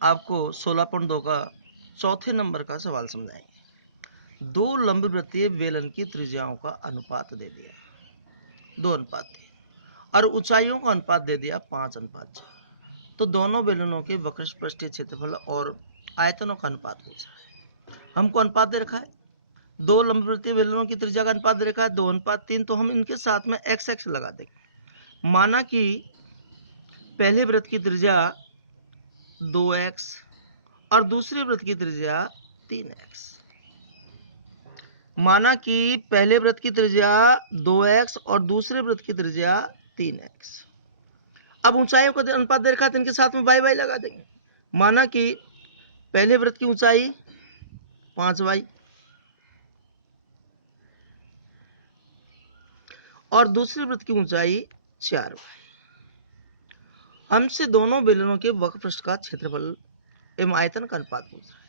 आपको 16.2 का चौथे नंबर का सवाल समझाएंगे। दो लंबवृत्तीय बेलन की त्रिज्याओं का अनुपात दे दिया 2:3 और ऊंचाइयों का अनुपात दे दिया 5:4। तो दोनों बेलनों के वक्र पृष्ठीय क्षेत्रफल और आयतनों का अनुपात पूछ रहा है। हमको अनुपात दे रखा है, दो लंबवृत्तीय बेलनों की त्रिज्या का अनुपात दे रखा है 2:3। तो हम इनके साथ में एक्स एक्स लगा देंगे। माना कि पहले वृत्त की त्रिज्या 2x और दूसरे वृत्त की त्रिज्या 3x। माना कि पहले वृत्त की त्रिज्या 2x और दूसरे वृत्त की त्रिज्या 3x। अब ऊंचाइयों का अनुपात दे रखा है, इनके साथ में y y लगा देंगे। माना कि पहले वृत्त की ऊंचाई 5y और दूसरे वृत्त की ऊंचाई 4y। हमसे दोनों बेलनों के वक्र पृष्ठ का क्षेत्रफल एवं आयतन का अनुपात पूछ रहा है।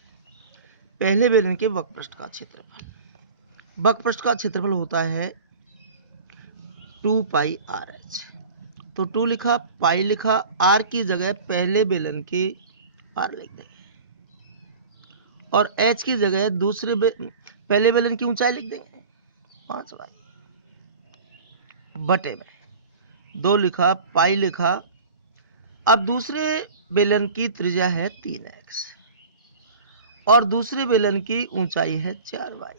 पहले बेलन के वक्र पृष्ठ का क्षेत्रफल, वक्र पृष्ठ का क्षेत्रफल होता है 2πrh। तो 2 लिखा, पाई लिखा, r की जगह पहले बेलन की r लिख देंगे और h की जगह पहले बेलन की ऊंचाई लिख देंगे 5y बटे में 2 लिखा, पाई लिखा। अब दूसरे बेलन की त्रिज्या है 3x और दूसरे बेलन की ऊंचाई है 4y।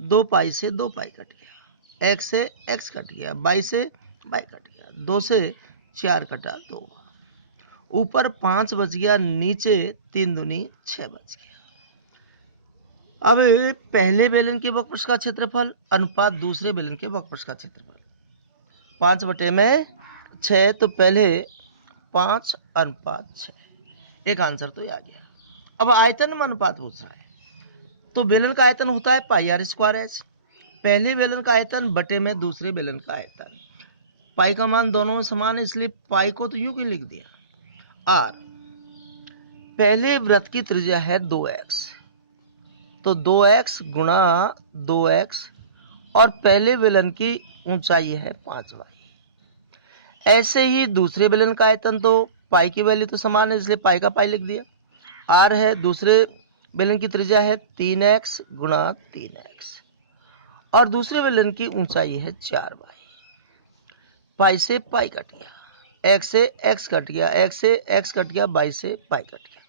2 पाई से 2 पाई कट गया, x से x कट गया, y से y कट गया, 2 से 4 कटा 2, ऊपर 5 बच गया, नीचे 3 दूनी 6 बच गया। अब पहले बेलन के वक्र का क्षेत्रफल अनुपात दूसरे बेलन के वक्र का क्षेत्रफल 5 बटे में 6। तो पहले 5:6, एक आंसर तो आ गया। अब आयतन में अनुपात पूछ रहा है, तो बेलन का आयतन होता है πr²h। पहले बेलन का आयतन बटे में दूसरे बेलन का आयतन। पाई का मान दोनों में समान है, इसलिए पाई को तो यूं क्यों लिख दिया। r पहले वृत्त की त्रिज्या है 2x, तो 2x गुणा 2x और पहले बेलन की ऊंचाई है 5y। ऐसे ही दूसरे बेलन का आयतन, तो पाई की वैल्यू तो समान है, इसलिए पाई का पाई लिख दिया। r है, दूसरे बेलन की त्रिज्या है 3x गुणा 3x और दूसरे बेलन की ऊंचाई है 4y। पाई से पाई कट गया, x से x कट गया, x से x कट गया, y से y कट गया।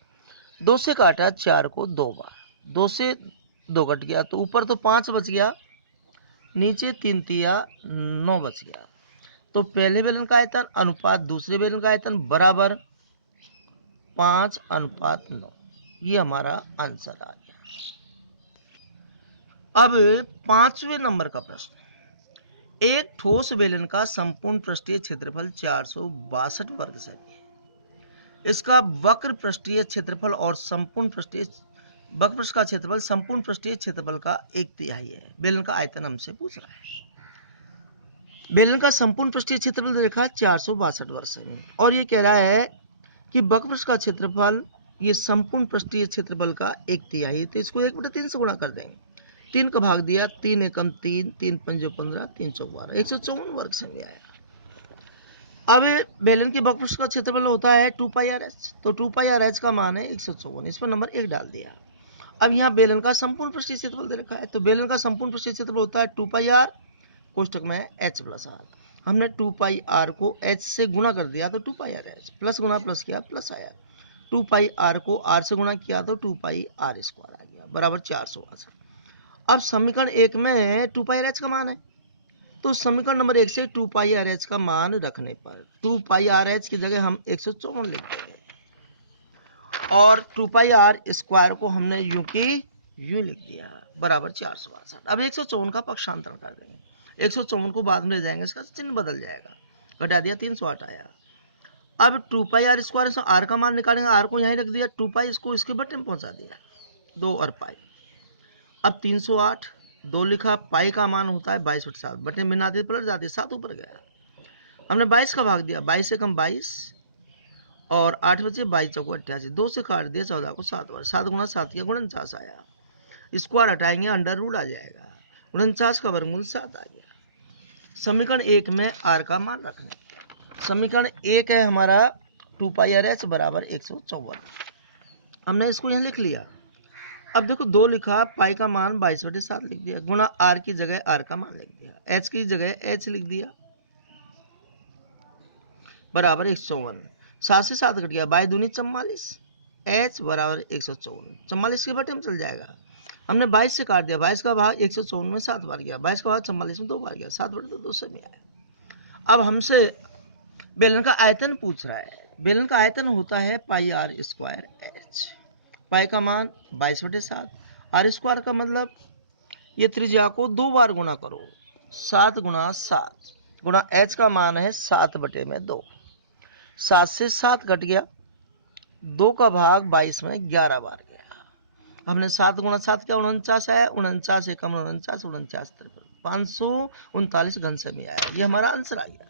2 से काटा 4 को 2 बार, 2 से 2 कट गया, तो ऊपर तो 5 बच गया, नीचे 3 तिया 9 बच गया। तो पहले बेलन का आयतन अनुपात दूसरे बेलन का आयतन बराबर 5:9। ये हमारा आंसर आ गया। अब 5वें नंबर का प्रश्न, एक ठोस बेलन का संपूर्ण पृष्ठीय क्षेत्रफल 462 वर्ग सेमी है। इसका वक्र पृष्ठीय क्षेत्रफल और संपूर्ण पृष्ठीय वक्र पृष्ठ का क्षेत्रफल संपूर्ण पृष्ठीय क्षेत्रफल का 1/3 है। बेलन का आयतन हमसे पूछ रहा है। बेलन का संपूर्ण पृष्ठीय क्षेत्रफल देखा 462 वर्ग सेमी और ये कह रहा है कि वक्र पृष्ठ का क्षेत्रफल ये संपूर्ण पृष्ठीय क्षेत्रफल का 1/3, तो इसको 1/3 से गुणा कर देंगे। 3 का भाग दिया, 3 एकम 3, 3 पंजो 15, 3 चौक 12, 154 वर्ग सेमी आया। अब बेलन के वक्र पृष्ठ का क्षेत्रफल होता है 2πrh, तो 2πrh का मान है 154, इस पर नंबर 1 डाल दिया। अब यहाँ बेलन का संपूर्ण पृष्ठीय क्षेत्रफल दे रखा है, तो बेलन का संपूर्ण पृष्ठीय क्षेत्रफल होता है 2πr कोष्टक में h प्लस r। हमने 2πr को h से गुणा कर दिया तो 2πrh, प्लस गुणा प्लस किया प्लस आया, 2πr को r से गुणा किया तो 2πr² आ गया बराबर 462। अब समीकरण 1 में 2πrh का मान है, तो समीकरण नंबर 1 से 2πrh का मान रखने पर 2πrh की जगह हम 154 लिखते हैं और 2πr² को हमने यूं की यूं लिख दिया बराबर 462। अब 154 का पक्षांतरण कर देंगे, 154 को बाद में ले जाएंगे, इसका चिन्ह बदल जाएगा, घटा दिया 308 आया। अब 2πr² से r का मान निकालेंगे, r को यहीं रख दिया, 2π इसको इसके बटे में पहुंचा दिया 2 और पाई। अब 308, 2 लिखा, पाई का मान होता है 22/7, बटे में आते पलट जाते 7 ऊपर गया। हमने 22 का भाग दिया, 22 से कम 22 और 8 बचे 22 चौको 88, 2 से काट दिया 14 को 7 बार, 7 गुणा 7 किया 49 आया। स्क्वायर हटाएंगे अंडर रूट आ जाएगा, 49 का वर्गमूल 7 आ गया। समीकरण 1 में r का मान रखने, समीकरण 1 है हमारा 2 पाई आर एच बराबर 154। हमने इसको यहाँ लिख लिया। अब देखो 2 लिखा, पाई का मान 22/7 लिख दिया, गुणा आर की जगह आर का मान लिख दिया, एच की जगह एच लिख दिया, बराबर 154। 7 से 7 कट गया, 22 दूनी 44, एच बराबर 154। 44 के बटे में चल जाएगा। हमने 22 से काट दिया, 22 का भाग 154 में 7 बार गया, 22 का भाग 44 में 2 बार गया, 7 बटे 2 से में आया। अब हमसे बेलन का आयतन पूछ रहा है। बेलन का आयतन होता है पाई आर स्क्वायर एच। पाई का मान 22/7, आर स्क्वायर का मतलब ये त्रिज्या को 2 बार गुणा करो, 7 गुणा 7 गुणा एच का मान है 7/2। 7 से 7 कट गया, 2 का भाग 22 में 11 बार गया। हमने 7 गुणा 7 किया, 49 आया, 49 एकम 49, 49 53, 539 घन से में आया। ये हमारा आंसर आ गया।